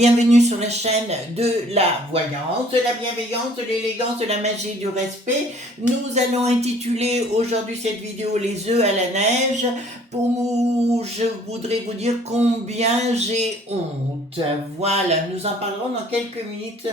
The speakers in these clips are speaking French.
bienvenue sur la chaîne de la voyance, de la bienveillance, de l'élégance, de la magie, du respect. Nous allons intituler aujourd'hui cette vidéo Les œufs à la neige. Je voudrais vous dire combien j'ai honte. Voilà, nous en parlerons dans quelques minutes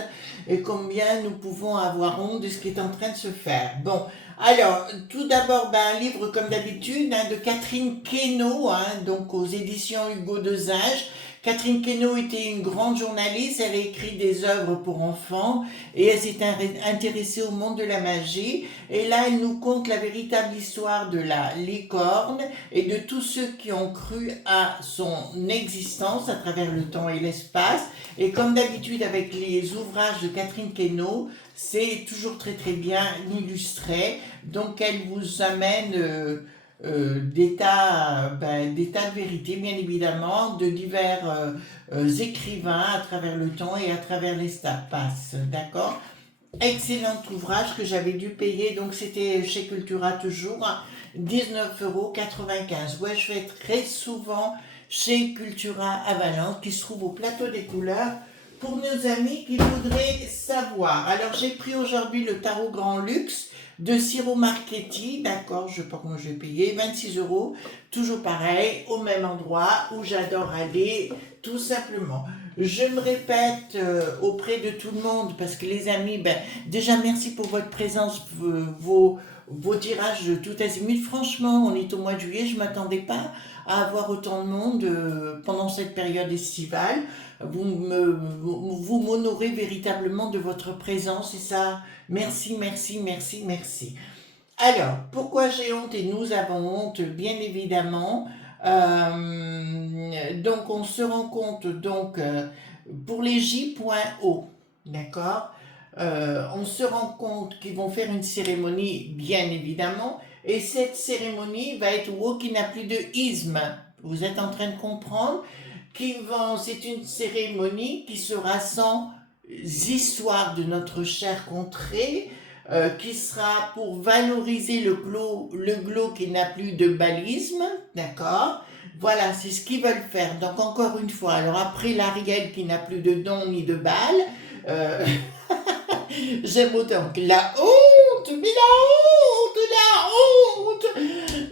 et combien nous pouvons avoir honte de ce qui est en train de se faire. Bon, alors, tout d'abord, un livre comme d'habitude de Catherine Queneau, donc aux éditions Hugo de Zinge. Catherine Queneau était une grande journaliste, elle a écrit des œuvres pour enfants et elle s'est intéressée au monde de la magie. Et là, elle nous conte la véritable histoire de la licorne et de tous ceux qui ont cru à son existence à travers le temps et l'espace. Et comme d'habitude avec les ouvrages de Catherine Queneau, c'est toujours très très bien illustré. Donc elle vous amène des tas de vérités, bien évidemment, de divers écrivains à travers le temps et à travers l'espace. D'accord? Excellent ouvrage que j'avais dû payer, donc c'était chez Cultura toujours, 19,95 €. Ouais, je vais très souvent chez Cultura à Valence, qui se trouve au Plateau des Couleurs, pour nos amis qui voudraient savoir. Alors j'ai pris aujourd'hui le tarot Grand Luxe de Ciro Marchetti, d'accord, je ne sais pas comment je vais payer, 26 €, toujours pareil, au même endroit où j'adore aller, tout simplement. Je me répète auprès de tout le monde, parce que les amis, déjà merci pour votre présence, vos tirages de tout azimut. Franchement, on est au mois de juillet, je ne m'attendais pas à avoir autant de monde pendant cette période estivale. Vous m'honorez véritablement de votre présence et ça, merci, merci, merci, merci. Alors, pourquoi j'ai honte et nous avons honte, bien évidemment. Donc, on se rend compte, pour les J.O, d'accord, on se rend compte qu'ils vont faire une cérémonie, bien évidemment, et cette cérémonie va être WO qui n'a plus de isme. Vous êtes en train de comprendre c'est une cérémonie qui sera sans histoire de notre chère contrée, qui sera pour valoriser le glow qui n'a plus de balisme, d'accord? Voilà, c'est ce qu'ils veulent faire. Donc encore une fois, alors après l'Ariel qui n'a plus de don ni de balle, j'aime autant que la honte, mais la honte,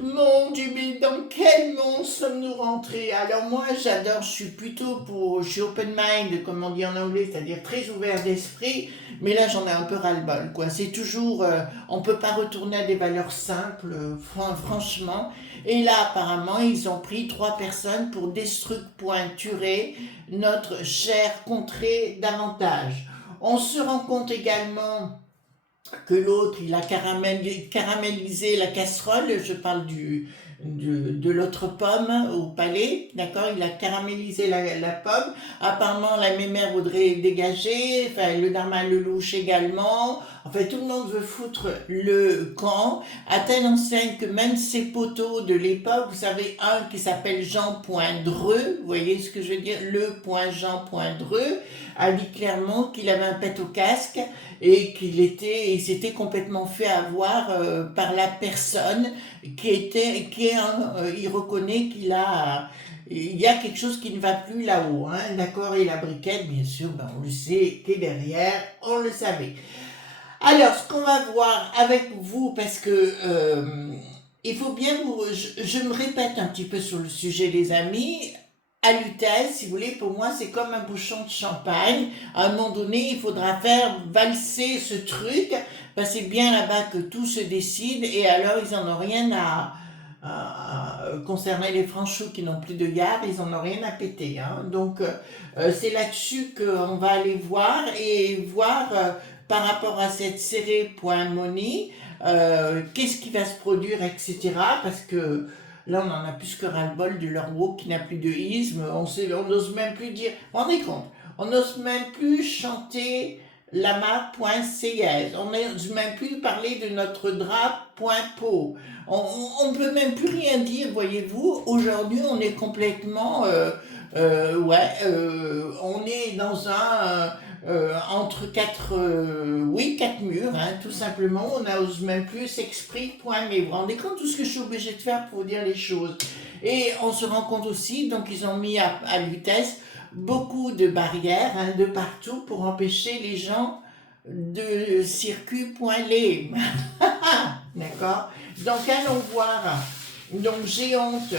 mon Dieu, mais dans quel monde sommes-nous rentrés? Alors moi, j'adore, je suis open mind, comme on dit en anglais, c'est-à-dire très ouvert d'esprit, mais là, j'en ai un peu ras-le-bol, quoi. C'est toujours, on peut pas retourner à des valeurs simples, franchement. Et là, apparemment, ils ont pris 3 personnes pour déstructurer notre chère contrée davantage. On se rend compte également que l'autre, il a caramélisé la casserole, je parle de l'autre pomme au palais, d'accord, il a caramélisé la pomme, apparemment la mémère voudrait dégager, enfin le Dharma le louche également, enfin tout le monde veut foutre le camp, à telle enseigne que même ces poteaux de l'époque, vous savez, un qui s'appelle Jean Poindreux, vous voyez ce que je veux dire, le point Jean Poindreux, a dit clairement qu'il avait un pet au casque et il s'était complètement fait avoir par la personne il reconnaît il y a quelque chose qui ne va plus là-haut, d'accord, et la briquette, bien sûr, on le sait, qui est derrière, on le savait. Alors, ce qu'on va voir avec vous, parce que il faut bien je me répète un petit peu sur le sujet, les amis. À Lutèce, si vous voulez, pour moi, c'est comme un bouchon de champagne. À un moment donné, il faudra faire valser ce truc, parce que c'est bien là-bas que tout se décide, et alors, ils n'en ont rien concerner les franchos qui n'ont plus de garde, ils n'en ont rien à péter. Donc, c'est là-dessus qu'on va aller voir, par rapport à cette série .money, qu'est-ce qui va se produire, etc. Parce que là, on en a plus que ras-le-bol de leur woke qui n'a plus de isme. On n'ose même plus dire. On est compte. On n'ose même plus chanter lama.cs. On n'ose même plus parler de notre drap.po. On ne peut même plus rien dire, voyez-vous. Aujourd'hui, on est complètement. On est dans entre quatre murs, tout simplement. On n'ose même plus s'exprimer, mais vous vous rendez compte de tout ce que je suis obligée de faire pour vous dire les choses. Et on se rend compte aussi, donc ils ont mis à Lutèce beaucoup de barrières hein, de partout pour empêcher les gens de circuit.les. D'accord? Donc allons voir. Donc j'ai honte,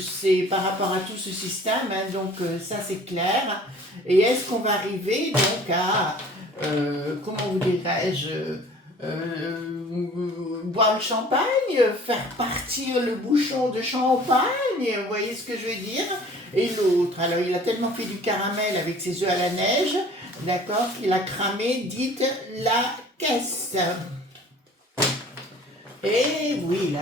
c'est par rapport à tout ce système, hein, donc ça c'est clair. Et est-ce qu'on va arriver donc à, comment vous dirais-je, boire le champagne, faire partir le bouchon de champagne, vous voyez ce que je veux dire? Et l'autre, alors il a tellement fait du caramel avec ses œufs à la neige, d'accord, qu'il a cramé, dites, la caisse. Et oui, là,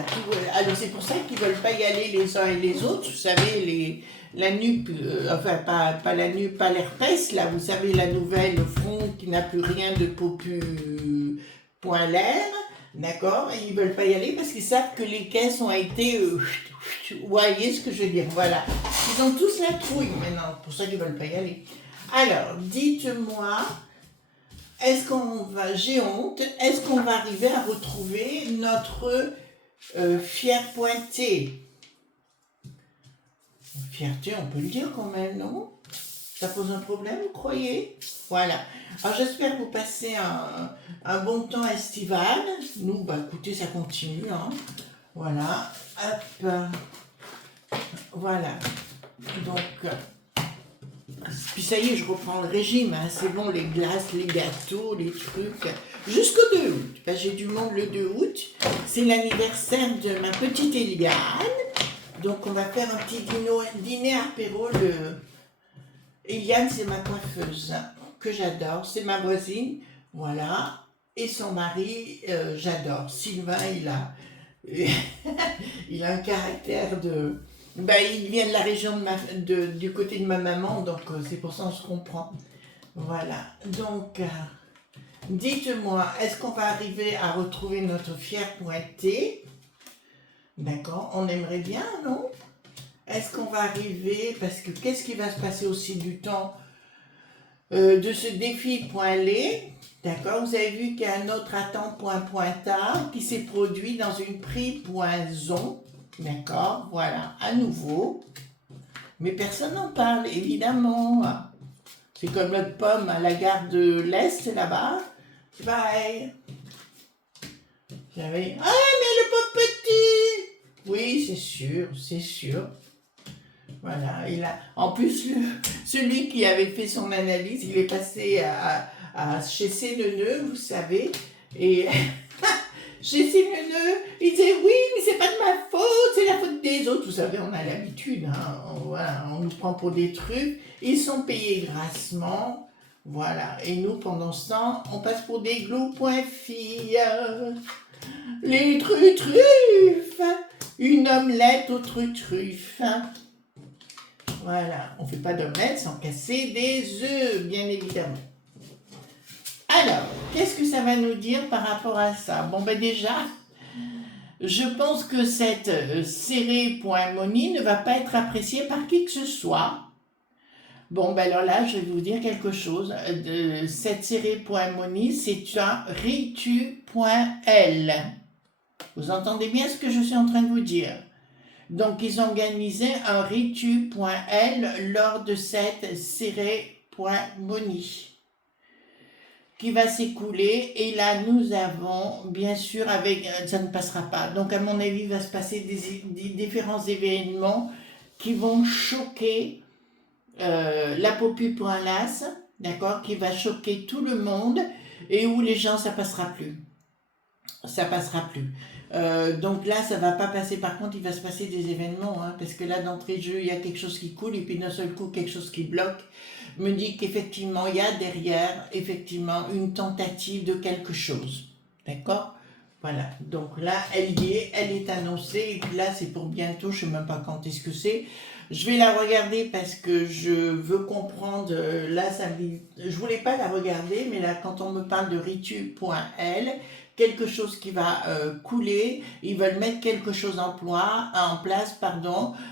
alors c'est pour ça qu'ils ne veulent pas y aller les uns et les autres. Vous savez, la nuque, enfin pas la nuque, pas l'herpès, là, vous savez, la nouvelle front qui n'a plus rien de populaire, d'accord? Et ils ne veulent pas y aller parce qu'ils savent que les caisses ont été... vous voyez ce que je veux dire? Voilà. Ils ont tous la trouille maintenant, pour ça qu'ils ne veulent pas y aller. Alors, dites-moi... Est-ce qu'on va, j'ai honte, est-ce qu'on va arriver à retrouver notre fier pointé? Fierté, on peut le dire quand même, non? Ça pose un problème, vous croyez? Voilà. Alors j'espère que vous passez un bon temps estival. Nous, bah écoutez, ça continue, hein. Voilà. Hop. Voilà. Donc... Puis ça y est, je reprends le régime, hein. C'est bon, les glaces, les gâteaux, les trucs. Jusqu'au 2 août, parce que j'ai du monde le 2 août. C'est l'anniversaire de ma petite Eliane. Donc on va faire un petit dîner apéro. Eliane, c'est ma coiffeuse, hein, que j'adore. C'est ma voisine, voilà. Et son mari, j'adore. Sylvain, il a un caractère de... Ben, il vient de la région du côté de ma maman, donc c'est pour ça qu'on se comprend. Voilà. Donc, dites-moi, est-ce qu'on va arriver à retrouver notre fier pointé? D'accord, on aimerait bien, non? Est-ce qu'on va arriver, parce que qu'est-ce qui va se passer aussi du temps de ce défi.les? D'accord, vous avez vu qu'il y a un autre attend.pointard qui s'est produit dans une prix.zon. D'accord, voilà, à nouveau. Mais personne n'en parle, évidemment. C'est comme notre pomme à la gare de l'Est, là-bas. C'est pareil. J'avais... Ah, mais le pauvre petit! Oui, c'est sûr, c'est sûr. Voilà, en plus, celui qui avait fait son analyse, il est passé chez CNE, vous savez, et... Chez CNE, il disait oui, mais c'est pas de ma faute, c'est la faute des autres. Vous savez, on a l'habitude, hein, on nous prend pour des trucs. Ils sont payés grassement, voilà. Et nous, pendant ce temps, on passe pour des glous.filles. Les truffes, une omelette aux truffes. Voilà, on fait pas d'omelette sans casser des œufs, bien évidemment. Alors, qu'est-ce que ça va nous dire par rapport à ça? Bon, ben déjà, je pense que cette serré.money ne va pas être appréciée par qui que ce soit. Bon, ben alors là, je vais vous dire quelque chose. Cette serré.money, c'est un ritu.l. Vous entendez bien ce que je suis en train de vous dire? Donc, ils ont organisé un ritu.l lors de cette serré.money qui va s'écouler, et là nous avons bien sûr ça ne passera pas, donc à mon avis il va se passer des différents événements qui vont choquer la popu.las, d'accord, qui va choquer tout le monde, et où les gens ça passera plus. Donc là ça va pas passer. Par contre il va se passer des événements, hein, parce que là d'entrée de jeu il y a quelque chose qui coule, et puis d'un seul coup quelque chose qui bloque, me dit qu'effectivement il y a derrière effectivement une tentative de quelque chose, d'accord, voilà. Donc là elle y est, elle est annoncée, et puis là c'est pour bientôt, je sais même pas quand est-ce que c'est. Je vais la regarder parce que je veux comprendre. Là ça me dit, je voulais pas la regarder, mais là quand on me parle de ritu.l, quelque chose qui va couler, ils veulent mettre quelque chose en place,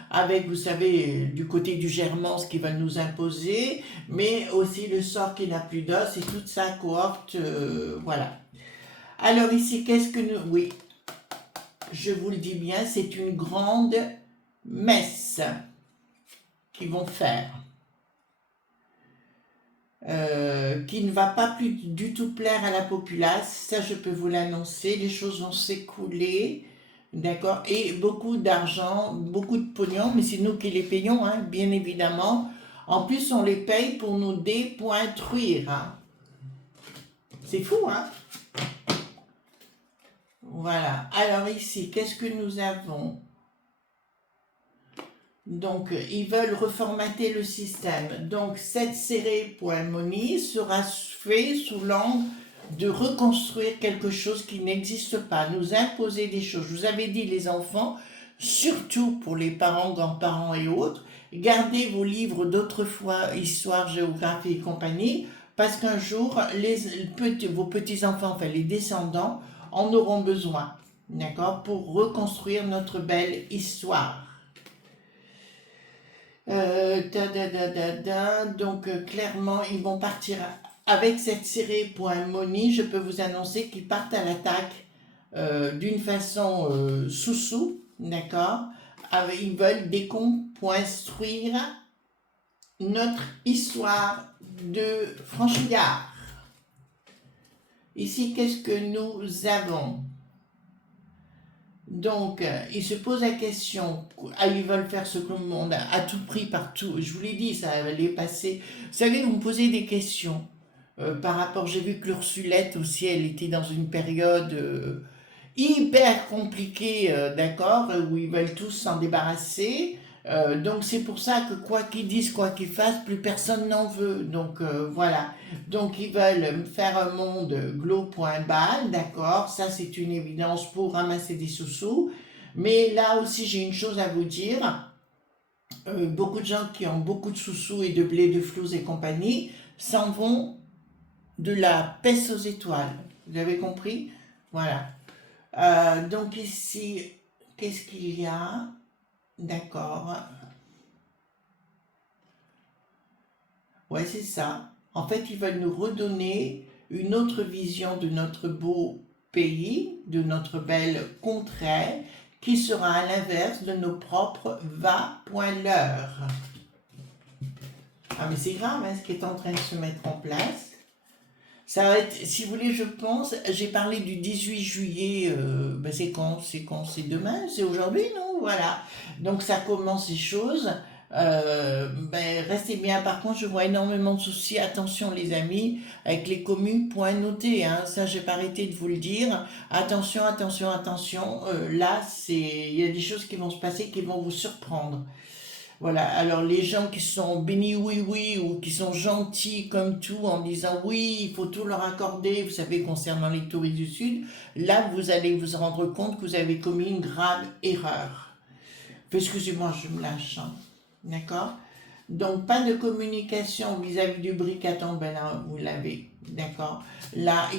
avec, vous savez, du côté du Germans, ce qu'ils veulent nous imposer, mais aussi le sort qui n'a plus d'os, et toute sa cohorte, voilà. Alors ici, qu'est-ce que nous... Oui, je vous le dis bien, c'est une grande messe qu'ils vont faire. qui ne va pas plus du tout plaire à la populace, ça je peux vous l'annoncer, les choses vont s'écouler, d'accord, et beaucoup d'argent, beaucoup de pognon, mais c'est nous qui les payons, hein, bien évidemment. En plus, on les paye pour nous dépointruire, hein. C'est fou, hein. Voilà, alors ici, qu'est-ce que nous avons? Donc, ils veulent reformater le système. Donc, cette serré.money sera fait sous l'angle de reconstruire quelque chose qui n'existe pas, nous imposer des choses. Je vous avais dit, les enfants, surtout pour les parents, grands-parents et autres, gardez vos livres d'autrefois, histoire, géographie et compagnie, parce qu'un jour, vos petits-enfants, enfin les descendants, en auront besoin, d'accord, pour reconstruire notre belle histoire. Donc clairement, ils vont partir avec cette serré.money. Je peux vous annoncer qu'ils partent à l'attaque d'une façon sous-sous, d'accord. Ils veulent déconstruire notre histoire de franchouillard. Ici, qu'est-ce que nous avons? Donc, ils se posent la question, ils veulent faire ce que le monde à tout prix, partout. Je vous l'ai dit, ça allait passer. Vous savez, vous me posez des questions par rapport, j'ai vu que l'Ursulette aussi, elle était dans une période hyper compliquée, d'accord, où ils veulent tous s'en débarrasser. Donc c'est pour ça que quoi qu'ils disent, quoi qu'ils fassent, plus personne n'en veut. Donc voilà. Donc ils veulent faire un monde glow.bal, d'accord. Ça c'est une évidence pour ramasser des sous-sous. Mais là aussi j'ai une chose à vous dire. Beaucoup de gens qui ont beaucoup de sous-sous et de blé, de flouze et compagnie s'en vont de la peste aux étoiles. Vous avez compris? Voilà. Donc ici, qu'est-ce qu'il y a? D'accord. Ouais, c'est ça. En fait, ils veulent nous redonner une autre vision de notre beau pays, de notre belle contrée, qui sera à l'inverse de nos propres va-point-l'heure. Ah, mais c'est grave, hein, ce qui est en train de se mettre en place. Ça va être, si vous voulez, je pense, j'ai parlé du 18 juillet, ben c'est quand? C'est demain? C'est aujourd'hui, non? Voilà. Donc ça commence les choses. Ben, restez bien. Par contre, je vois énormément de soucis. Attention, les amis, avec les communes, point noté, hein. Ça, j'ai pas arrêté de vous le dire. Attention, attention, attention. Là, il y a des choses qui vont se passer qui vont vous surprendre. Voilà, alors les gens qui sont bénis oui oui ou qui sont gentils comme tout en disant oui, il faut tout leur accorder, vous savez, concernant les touristes du Sud, là vous allez vous rendre compte que vous avez commis une grave erreur. Excusez-moi, je me lâche, hein. D'accord? Donc, pas de communication vis-à-vis du bricaton, ben là, vous l'avez, d'accord? Là,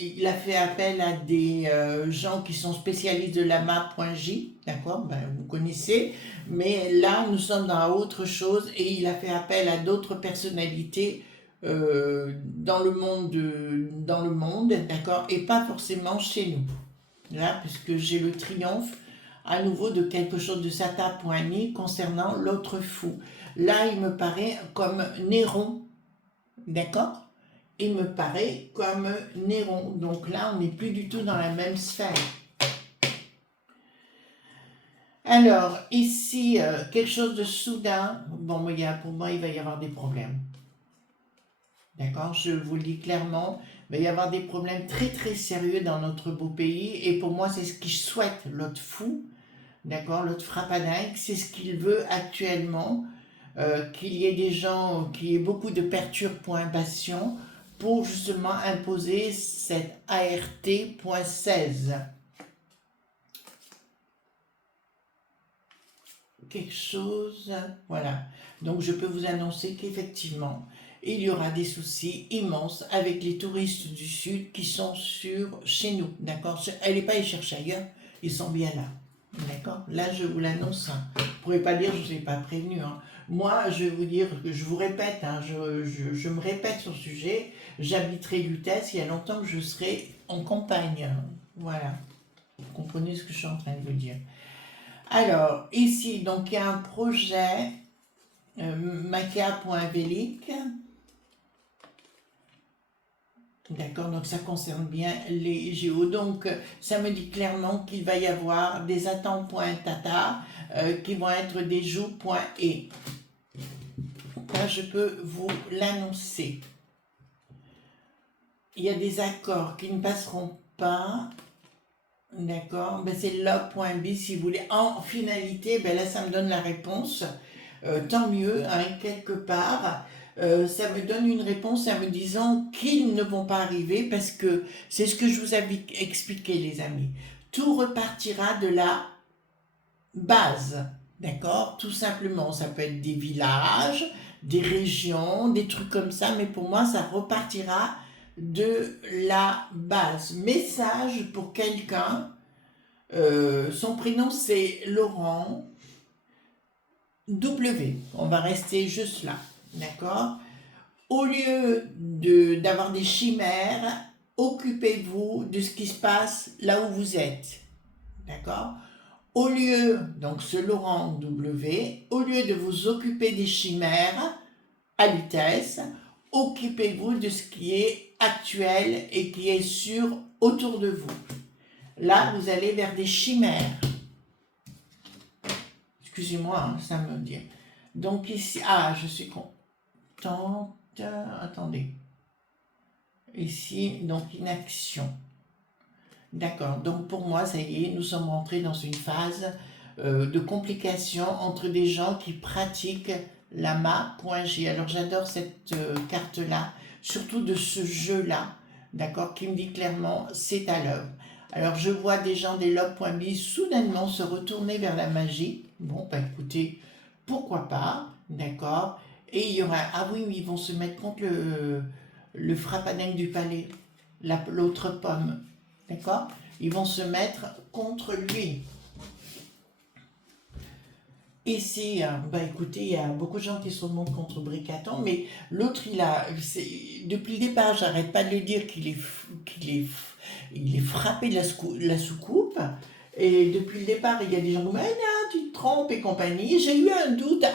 il a fait appel à des gens qui sont spécialistes de la map.j, d'accord? Ben, vous connaissez, mais là, nous sommes dans autre chose et il a fait appel à d'autres personnalités dans le monde, d'accord? Et pas forcément chez nous, là, puisque j'ai le triomphe à nouveau de quelque chose de Sata.ni concernant l'autre fou. Là, il me paraît comme Néron, d'accord? Il me paraît comme Néron. Donc là, on n'est plus du tout dans la même sphère. Alors, ici, quelque chose de soudain. Bon, pour moi, il va y avoir des problèmes. D'accord? Je vous le dis clairement, il va y avoir des problèmes très très sérieux dans notre beau pays. Et pour moi, c'est ce qu'il souhaite, l'autre fou. D'accord, l'autre frappadingue, c'est ce qu'il veut actuellement, qu'il y ait des gens, qu'il y ait beaucoup de perturbations pour justement imposer cette ART.16. Quelque chose, voilà. Donc je peux vous annoncer qu'effectivement, il y aura des soucis immenses avec les touristes du Sud qui sont chez nous, d'accord? Allez pas les chercher ailleurs, ils sont bien là. D'accord? Là, je vous l'annonce. Hein. Vous ne pourrez pas dire que je ne vous ai pas prévenu. Hein. Moi, je vais vous dire, je vous répète, hein, je me répète sur le sujet. J'habiterai Lutèce, il y a longtemps que je serai en campagne. Voilà. Vous comprenez ce que je suis en train de vous dire. Alors, ici, donc, il y a un projet, Maca.velic. D'accord, donc ça concerne bien les géos. Donc ça me dit clairement qu'il va y avoir des attentes.tata qui vont être des joues.et. Ça, je peux vous l'annoncer. Il y a des accords qui ne passeront pas. D'accord, ben c'est log.b si vous voulez. En finalité, ben là ça me donne la réponse. Tant mieux, hein, quelque part. Ça me donne une réponse en me disant qu'ils ne vont pas arriver parce que c'est ce que je vous avais expliqué, les amis. Tout repartira de la base, d'accord? Tout simplement, ça peut être des villages, des régions, des trucs comme ça, mais pour moi, ça repartira de la base. Message pour quelqu'un, son prénom c'est Laurent W. On va rester juste là, d'accord? Au lieu d'avoir des chimères, occupez-vous de ce qui se passe là où vous êtes, d'accord? Au lieu, donc ce Laurent W, au lieu de vous occuper des chimères à vitesse, occupez-vous de ce qui est actuel et qui est sûr autour de vous. Là, vous allez vers des chimères. Excusez-moi, hein, ça me dit. Donc ici, je suis contente. Attendez. Ici, donc inaction. D'accord, donc pour moi, ça y est, nous sommes rentrés dans une phase de complication entre des gens qui pratiquent la ma.g. Alors j'adore cette carte-là, surtout de ce jeu-là, d'accord, qui me dit clairement, c'est à l'œuvre. Alors je vois des gens des log.b soudainement se retourner vers la magie. Bon, bah écoutez, pourquoi pas, d'accord. Et il y aura, oui, ils vont se mettre contre le frappadingue du palais, l'autre pomme. D'accord? Ils vont se mettre contre lui. Ici, bah écoutez, il y a beaucoup de gens qui se remontent contre Bricaton, mais l'autre, depuis le départ, j'arrête pas de lui dire qu'il est frappé de la soucoupe. Et depuis le départ, il y a des gens qui disent, mais non, tu te trompes et compagnie. J'ai eu un doute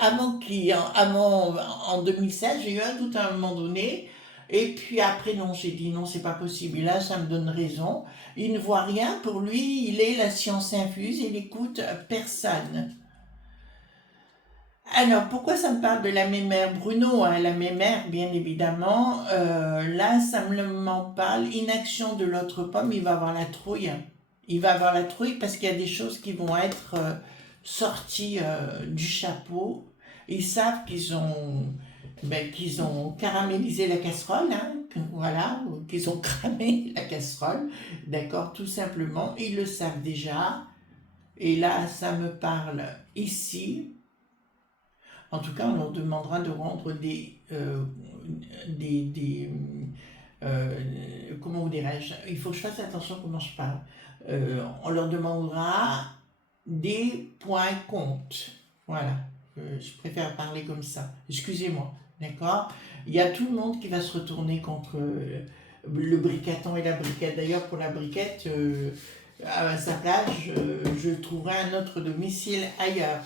en 2016, j'ai eu un doute à un moment donné. Et puis après, non, j'ai dit non, c'est pas possible. Et là, ça me donne raison. Il ne voit rien. Pour lui, il est la science infuse. Il n'écoute personne. Alors, pourquoi ça me parle de la mémère Bruno, hein, la mémère, bien évidemment. Là, ça m'en parle. Inaction de l'autre pomme, il va avoir la trouille. Il va avoir la trouille parce qu'il y a des choses qui vont être sorties du chapeau. Ils savent qu'ils ont caramélisé la casserole, hein, voilà, qu'ils ont cramé la casserole, d'accord, tout simplement. Ils le savent déjà. Et là, ça me parle ici. En tout cas, on leur demandera de rendre comment vous dirais-je, il faut que je fasse attention comment je parle. On leur demandera des points comptes. Voilà, je préfère parler comme ça. Excusez-moi, d'accord? Il y a tout le monde qui va se retourner contre le bricaton et la briquette. D'ailleurs, pour la briquette, à sa place, je trouverai un autre domicile ailleurs.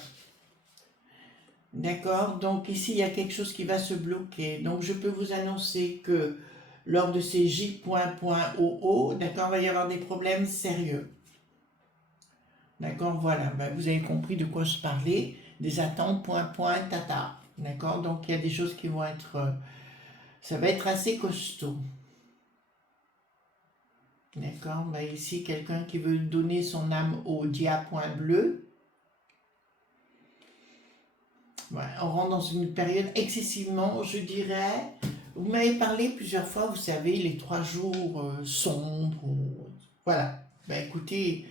D'accord, donc ici il y a quelque chose qui va se bloquer. Donc je peux vous annoncer que lors de ces J.oo, d'accord, il va y avoir des problèmes sérieux. D'accord, voilà, vous avez compris de quoi je parlais, des attentes, tata. D'accord, donc il y a des choses qui vont être, ça va être assez costaud. D'accord, ici quelqu'un qui veut donner son âme au dia.bleu. Ouais, on rentre dans une période excessivement, je dirais, vous m'avez parlé plusieurs fois, vous savez, les 3 jours sombres, voilà. Écoutez,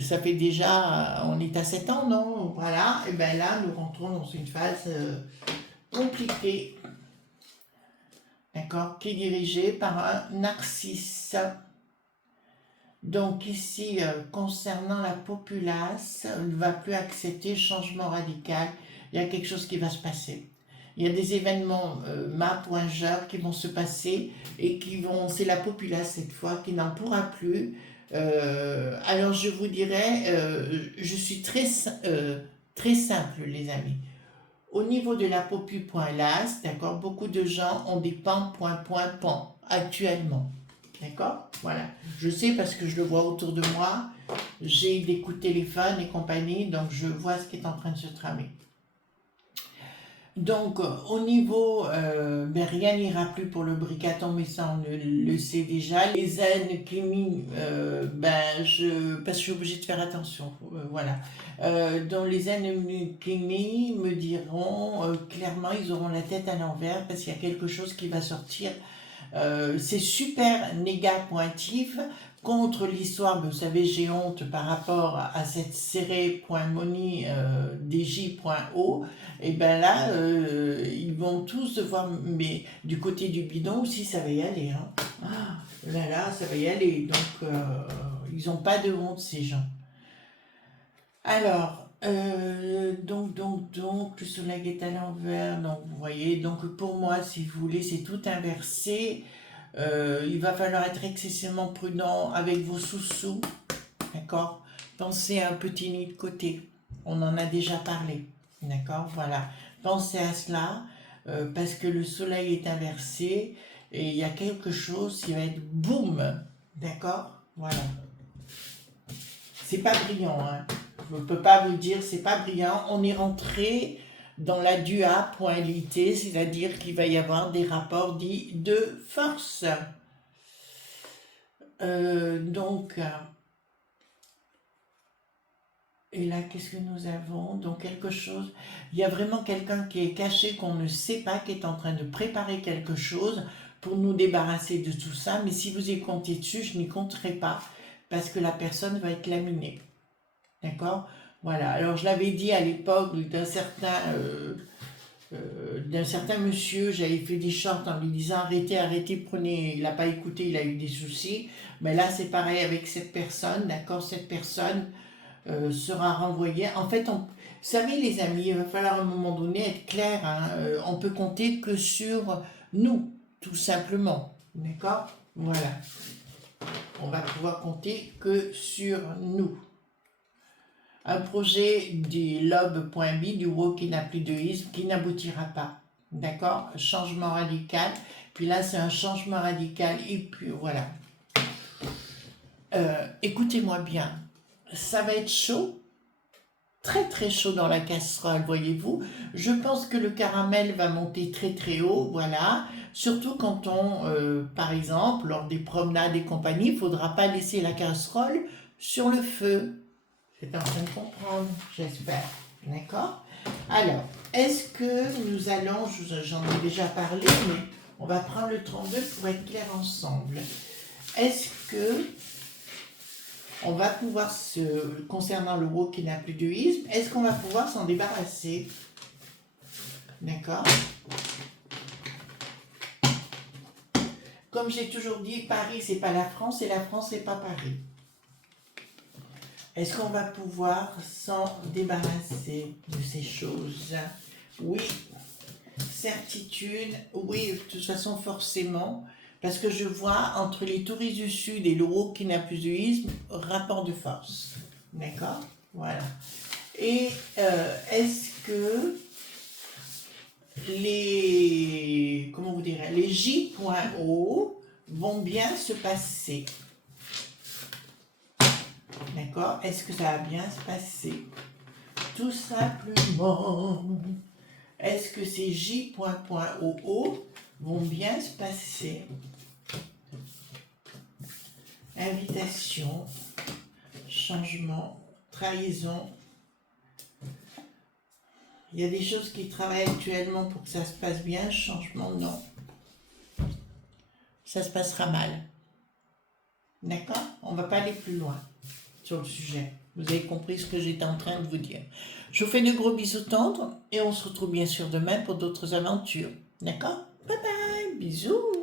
ça fait déjà, on est à 7 ans, non? Voilà, et là, nous rentrons dans une phase compliquée, d'accord, qui est dirigée par un narcisse. Donc ici, concernant la populace, elle ne va plus accepter le changement radical. Il y a quelque chose qui va se passer. Il y a des événements majeurs qui vont se passer et c'est la populace cette fois qui n'en pourra plus. Alors je vous dirais, je suis très simple les amis. Au niveau de la popu.las, d'accord, beaucoup de gens ont des pan actuellement. D'accord? Voilà. Je sais parce que je le vois autour de moi. J'ai des coups de téléphone et compagnie, donc je vois ce qui est en train de se tramer. Donc, au niveau, ben, rien n'ira plus pour le bricaton, mais ça, on le sait déjà. Les zen clémy, ben, parce que je suis obligée de faire attention, voilà. Donc, les zen clémy me diront, clairement, ils auront la tête à l'envers, parce qu'il y a quelque chose qui va sortir. C'est super négatif contre l'histoire, vous savez, j'ai honte par rapport à cette serré.moni dj.o, et ben là, ils vont tous devoir, mais du côté du bidon aussi, ça va y aller. Hein. Ah, là, ça va y aller. Donc, ils n'ont pas de honte, ces gens. Alors, donc, le soleil est à l'envers, donc vous voyez, donc pour moi, si vous voulez, c'est tout inversé. Il va falloir être excessivement prudent avec vos sous-sous, d'accord? Pensez à un petit nid de côté, on en a déjà parlé, d'accord? Voilà, pensez à cela, parce que le soleil est inversé, et il y a quelque chose qui va être boum, d'accord? Voilà. C'est pas brillant, hein. Je ne peux pas vous dire, c'est pas brillant. On est rentré dans la dualité, c'est-à-dire qu'il va y avoir des rapports dits de force. Donc, et là, qu'est-ce que nous avons? Donc, quelque chose, il y a vraiment quelqu'un qui est caché, qu'on ne sait pas, qui est en train de préparer quelque chose pour nous débarrasser de tout ça. Mais si vous y comptez dessus, je n'y compterai pas, parce que la personne va être laminée. D'accord? Voilà. Alors, je l'avais dit à l'époque d'un certain monsieur, j'avais fait des shorts en lui disant arrêtez, prenez. Il n'a pas écouté, il a eu des soucis. Mais là, c'est pareil avec cette personne, d'accord? Cette personne sera renvoyée. En fait, vous savez, les amis, il va falloir à un moment donné être clair. Hein, on peut compter que sur nous, tout simplement. D'accord? Voilà. On va pouvoir compter que sur nous. Un projet du lobe.b, du WOW qui n'a plus de isme, qui n'aboutira pas. D'accord? Changement radical. Puis là, c'est un changement radical. Et puis voilà. Écoutez-moi bien. Ça va être chaud. Très très chaud dans la casserole, voyez-vous. Je pense que le caramel va monter très très haut, voilà. Surtout quand par exemple, lors des promenades et compagnie, il ne faudra pas laisser la casserole sur le feu. C'est en train de comprendre, j'espère. D'accord? Alors, est-ce que nous allons, j'en ai déjà parlé, mais on va prendre le 32 pour être clair ensemble. Est-ce que on va pouvoir concernant le WOW qui n'a plus de isme, est-ce qu'on va pouvoir s'en débarrasser? D'accord? Comme j'ai toujours dit, Paris, c'est pas la France, et la France, c'est pas Paris. Est-ce qu'on va pouvoir s'en débarrasser de ces choses? Oui. Certitude, oui, de toute façon, forcément. Parce que je vois entre les touristes du Sud et le WOW qui n'a plus de isme, rapport de force. D'accord? Voilà. Et est-ce que comment vous direz, les J.O vont bien se passer? D'accord? Est-ce que ça va bien se passer? Tout simplement. Est-ce que ces J.O vont bien se passer? Invitation, changement, trahison. Il y a des choses qui travaillent actuellement pour que ça se passe bien, changement, non. Ça se passera mal. D'accord? On ne va pas aller plus loin sur le sujet. Vous avez compris ce que j'étais en train de vous dire. Je vous fais de gros bisous tendres et on se retrouve bien sûr demain pour d'autres aventures. D'accord? Bye bye, bisous.